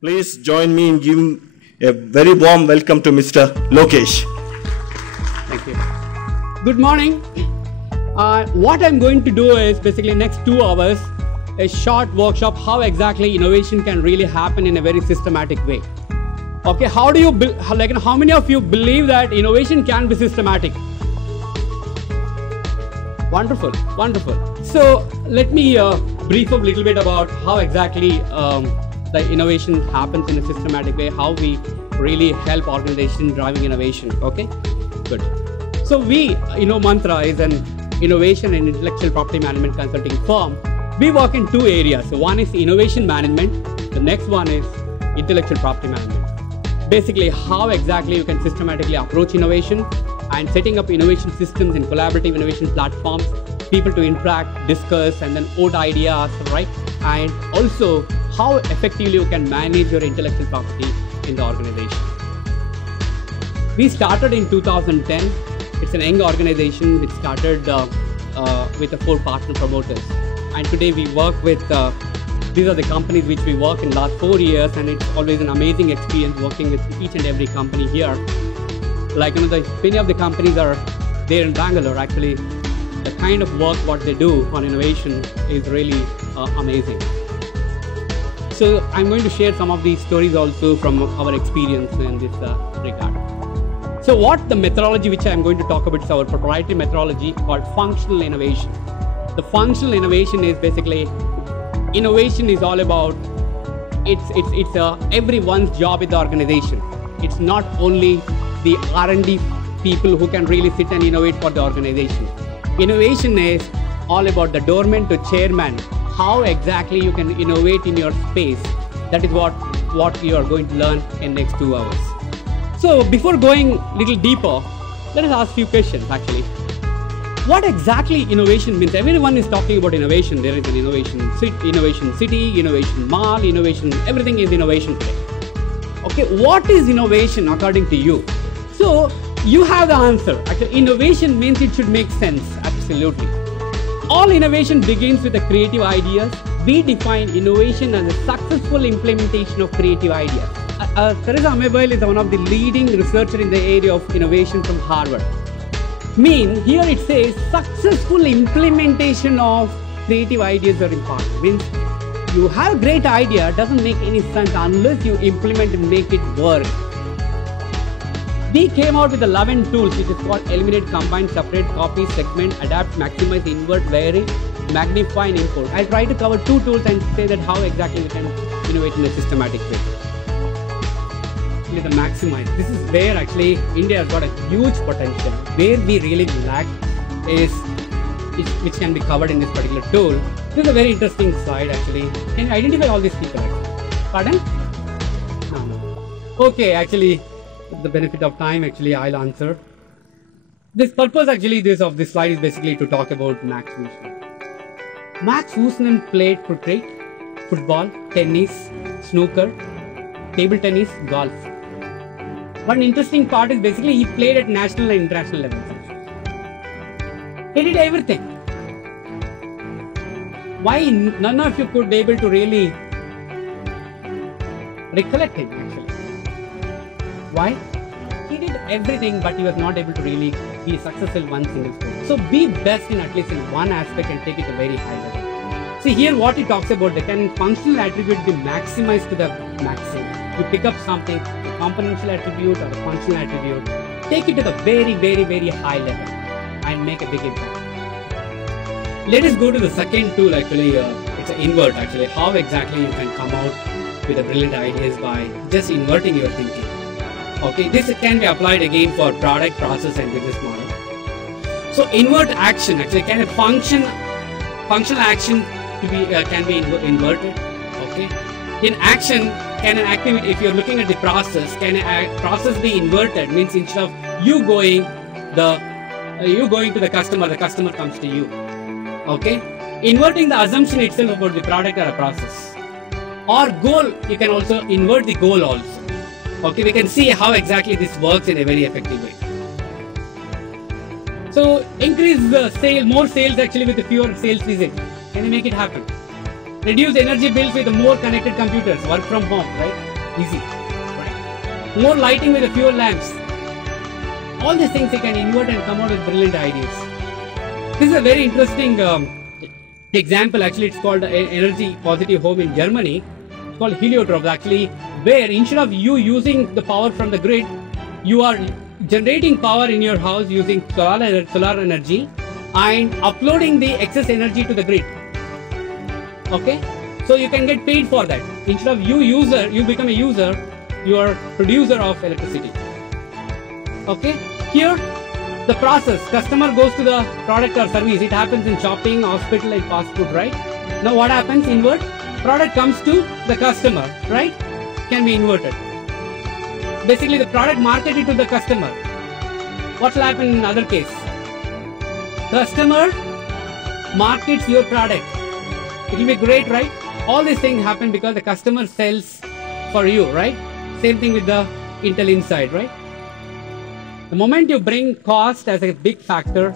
Please join me in giving a very warm welcome to Mr. Lokesh. Thank you. Good morning. What I'm going to do is basically next 2 hours, a short workshop, how exactly innovation can really happen in a very systematic way. Okay, how do you, how many of you believe that innovation can be systematic? Wonderful, wonderful. So let me brief up a little bit about how exactly the innovation happens in a systematic way, how we really help organizations driving innovation. Okay, good. So we, Mantra is an innovation and intellectual property management consulting firm. We work in 2 areas. So one is innovation management. The next one is intellectual property management. Basically, how exactly you can systematically approach innovation and setting up innovation systems and collaborative innovation platforms, people to interact, discuss, and then vote ideas, right? And also how effectively you can manage your intellectual property in the organization. We started in 2010. It's an young organization. It started with the 4 partner promoters. And today we work with, these are the companies which we work in last 4 years, and it's always an amazing experience working with each and every company here. Like, many of the companies are there in Bangalore. Actually, the kind of work what they do on innovation is really amazing. So I'm going to share some of these stories also from our experience in this regard. So what the methodology which I'm going to talk about is our proprietary methodology called functional innovation. The functional innovation is basically, innovation is all about, it's everyone's job in the organization. It's not only the R&D people who can really sit and innovate for the organization. Innovation is all about the doorman to chairman, how exactly you can innovate in your space. That is what you are going to learn in next 2 hours. So before going a little deeper, let us ask a few questions actually. What exactly innovation means? Everyone is talking about innovation. There is an innovation city, innovation mall, innovation, everything is innovation today. Okay, what is innovation according to you? So you have the answer. Actually, innovation means it should make sense. Absolutely. All innovation begins with the creative ideas. We define innovation as a successful implementation of creative ideas. Teresa Amabile is one of the leading researchers in the area of innovation from Harvard. Here it says successful implementation of creative ideas are important. Means you have a great idea, doesn't make any sense unless you implement and make it work. We came out with 11 tools which is called eliminate, combine, separate, copy, segment, adapt, maximize, invert, vary, magnify, and import. I'll try to cover 2 tools and say that how exactly we can innovate in a systematic way. The maximize. This is where actually India has got a huge potential. Where we really lack is which can be covered in this particular tool. This is a very interesting slide actually. Can you identify all these people actually? Pardon? No. Okay, actually, with the benefit of time, actually I'll answer. This purpose actually of this slide is basically to talk about Max Wusterman. Max Wusterman played cricket, football, tennis, snooker, table tennis, golf. One interesting part is basically he played at national and international levels. He did everything. Why none of you could be able to really recollect him actually? Why? He did everything, but he was not able to really be successful in one single sport. So be best in at least in one aspect and take it a very high level. See here what he talks about, the can functional attribute be maximized to the maximum. You pick up something, a componential attribute or a functional attribute, take it to the very, very, very high level and make a big impact. Let us go to the second tool actually, it's an invert actually, how exactly you can come out with the brilliant ideas by just inverting your thinking. Okay, this can be applied again for product, process and business model. So invert action actually, can a functional action can be inverted, okay? In action, can an activity, if you're looking at the process, can a process be inverted? Means instead of you going to the customer comes to you. Okay? Inverting the assumption itself about the product or a process. Or goal, you can also invert the goal also. Okay, we can see how exactly this works in a very effective way. So increase the sale, more sales actually with fewer sales visits. Can you make it happen? Reduce energy bills with more connected computers, work from home, right? easy, right? More lighting with the fuel lamps. All these things they can invert and come out with brilliant ideas. This is a very interesting example. Actually, it's called Energy Positive Home in Germany. It's called Heliotrope. Actually, where instead of you using the power from the grid, you are generating power in your house using solar energy and uploading the excess energy to the grid. Okay, so you can get paid for that. Instead of you become a user, you are producer of electricity. Okay, here the process, customer goes to the product or service. It happens in shopping, hospital, like fast food, right? Now what happens? Invert, product comes to the customer, right? Can be inverted. Basically the product marketed to the customer. What will happen in other case? Customer markets your product. It will be great, right? All these things happen because the customer sells for you, right? Same thing with the Intel Inside, right? The moment you bring cost as a big factor,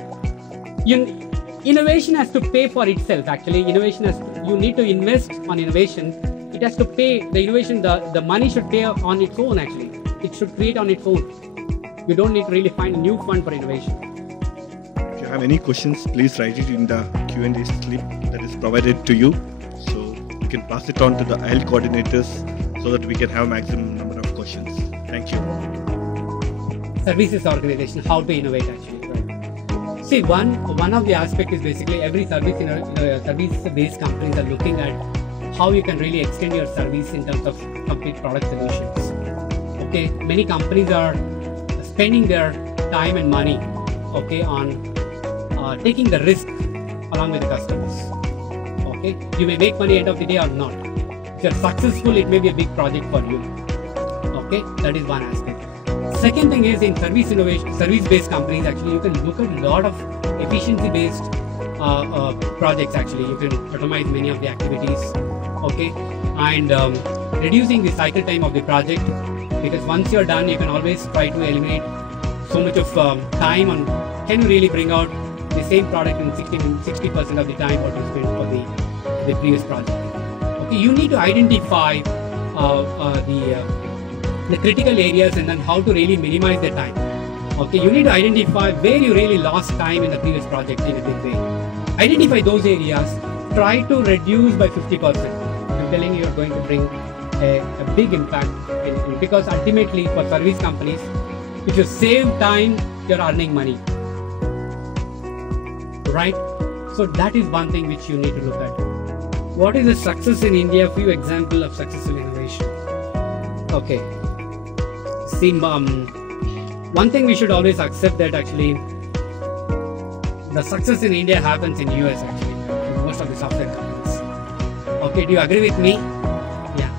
innovation has to pay for itself. Actually, you need to invest on innovation. It has to pay the innovation. The money should pay on its own. Actually, it should create on its own. You don't need to really find a new fund for innovation. If you have any questions, please write it in the Q&A slip that is provided to you. So you can pass it on to the IL coordinators so that we can have maximum number of questions. Thank you. Services organization, how to innovate actually. Right? See, one of the aspects is basically every service-based companies are looking at how you can really extend your service in terms of complete product solutions. Okay, many companies are spending their time and money, okay, on taking the risk along with the customers. Okay, you may make money end of the day or not. If you're successful, it may be a big project for you. Okay, that is one aspect. Second thing is in service-based companies, actually you can look at a lot of efficiency-based projects. Actually, you can automate many of the activities, okay, and reducing the cycle time of the project, because once you're done, you can always try to eliminate so much of time on can you really bring out the same product in 60% of the time what you spent for the previous project. Okay, you need to identify the critical areas and then how to really minimize the time. Okay, you need to identify where you really lost time in the previous project in a big way. Identify those areas, try to reduce by 50%. I'm telling you, you're going to bring a big impact because ultimately for service companies, if you save time, you're earning money. Right? So that is one thing which you need to look at. What is the success in India? Few examples of successful innovation. Okay. See, one thing we should always accept that actually the success in India happens in US actually, in most of the software companies. Okay, do you agree with me? Yeah,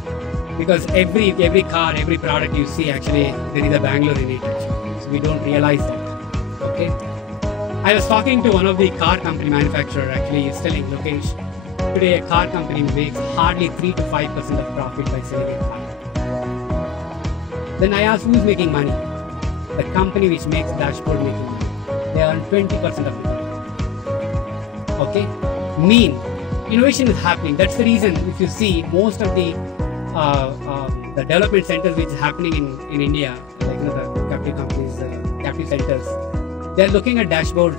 because every car, every product you see actually there is a Bangalore in it actually, so we don't realize that. Okay, I was talking to one of the car company manufacturer actually, he's telling Lokesh, today a car company makes hardly 3 to 5% of profit by selling a car. Then I asked who's making money? The company which makes dashboard making money. They earn 20% of the money. Okay? Innovation is happening. That's the reason if you see most of the development centers which is happening in India, like the captive companies, captive centers, they're looking at dashboard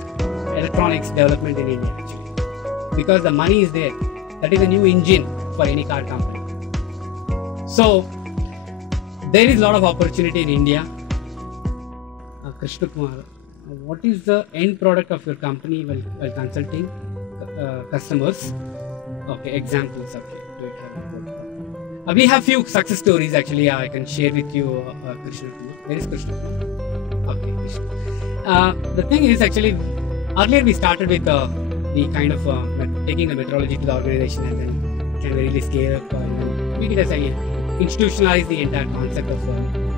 electronics development in India actually. Because the money is there. That is a new engine for any car company. So there is a lot of opportunity in India. Krishna Kumar, what is the end product of your company while consulting customers? Okay, examples. Okay, do it have we have few success stories actually. I can share with you, Krishna Kumar. Where is Krishna Kumar? Okay, Krishna. The thing is actually, earlier we started with the kind of taking the methodology to the organization and then can we really scale up? We did as institutionalize the entire concept of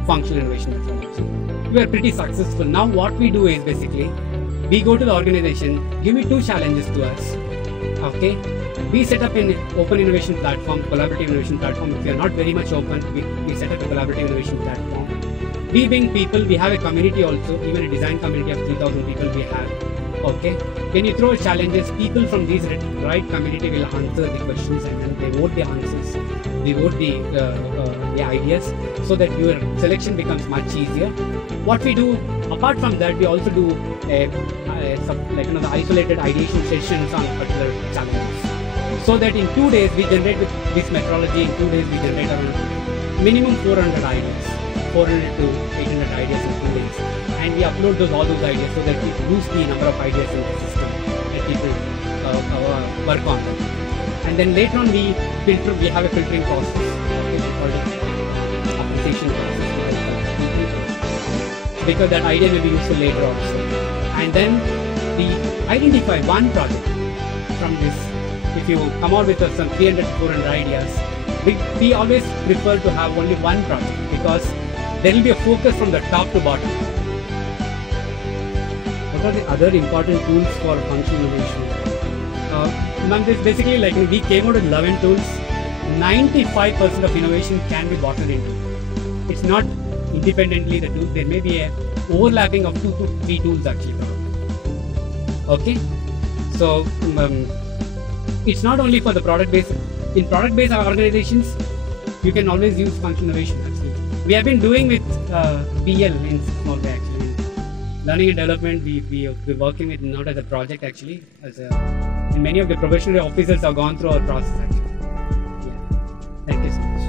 functional innovation methodology. We are pretty successful. Now what we do is basically, we go to the organization, give me 2 challenges to us. Okay, we set up an open innovation platform, collaborative innovation platform. If we are not very much open, we set up a collaborative innovation platform. We being people, we have a community also, even a design community of 3,000 people we have. Okay, when you throw challenges, people from these right community will answer the questions, and then they vote the answers, they vote the ideas, so that your selection becomes much easier. What we do apart from that, we also do the isolated ideation sessions on particular challenges, so that in 2 days we generate with this methodology. In 2 days we generate around minimum 400 ideas, 400 to 800 ideas in 2 days. And we upload all those ideas, so that we boost the number of ideas in the system that people work on them. And then later on we have a filtering process, okay, we call it appreciation process, because that idea may be useful later also. And then we identify one project from this. If you come out with some 300 to 400 ideas, we always prefer to have only one project, because there will be a focus from the top to bottom. What are the other important tools for functional innovation? Basically, like we came out with 11 tools. 95% of innovation can be bottled into. It's not independently the tools. There may be a overlapping of 2 to 3 tools actually. Okay, so it's not only for the product based. In product based organizations, you can always use functional innovation actually. We have been doing with PL in small way actually. Learning and development, we're working with not as a project actually, and many of the professional officers have gone through our process actually. Yeah. Thank you so much.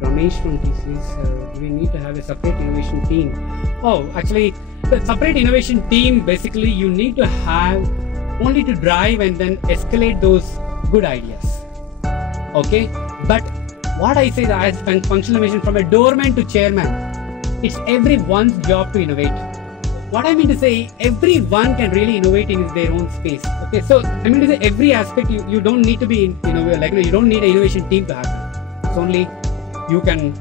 Ramesh from TCS, we need to have a separate innovation team. Oh, actually, the separate innovation team, basically you need to have only to drive and then escalate those good ideas. Okay, but what I say that as functional innovation, from a doorman to chairman, it's everyone's job to innovate. What I mean to say, everyone can really innovate in their own space. Okay, so I mean to say, every aspect you don't need to be you don't need an innovation team to happen. It's only you can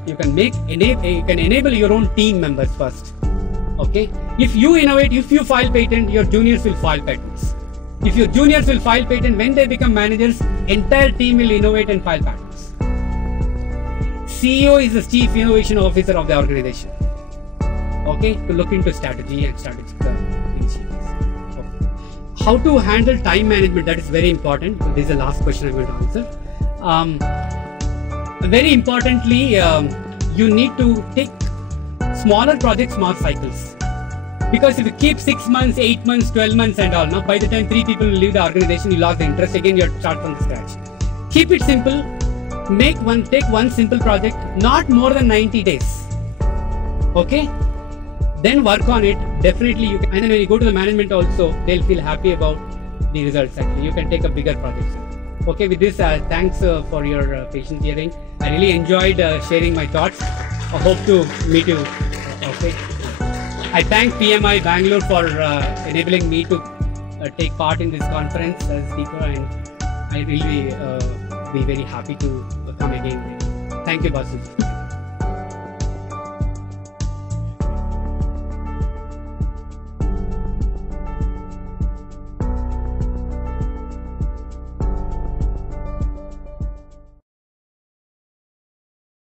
enable your own team members first. Okay, if you innovate, if you file patent, your juniors will file patents. If your juniors will file patent, when they become managers, entire team will innovate and file patents. CEO is the chief innovation officer of the organization. Okay, to look into strategy and strategic initiatives. Okay. How to handle time management, that is very important. This is the last question I'm going to answer. Very importantly, you need to take smaller projects, small cycles. Because if you keep 6 months, 8 months, 12 months and all, now by the time 3 people leave the organization, you lost the interest again, you have to start from the scratch. Keep it simple. Take one simple project, not more than 90 days. Okay? Then work on it. Definitely you can. And then when you go to the management also, they'll feel happy about the results actually. You can take a bigger project. Okay, with this, thanks for your patient hearing. I really enjoyed sharing my thoughts. I hope to meet you. Okay. I thank PMI Bangalore for enabling me to take part in this conference as speaker, and I really be very happy to come again. Thank you, Basu.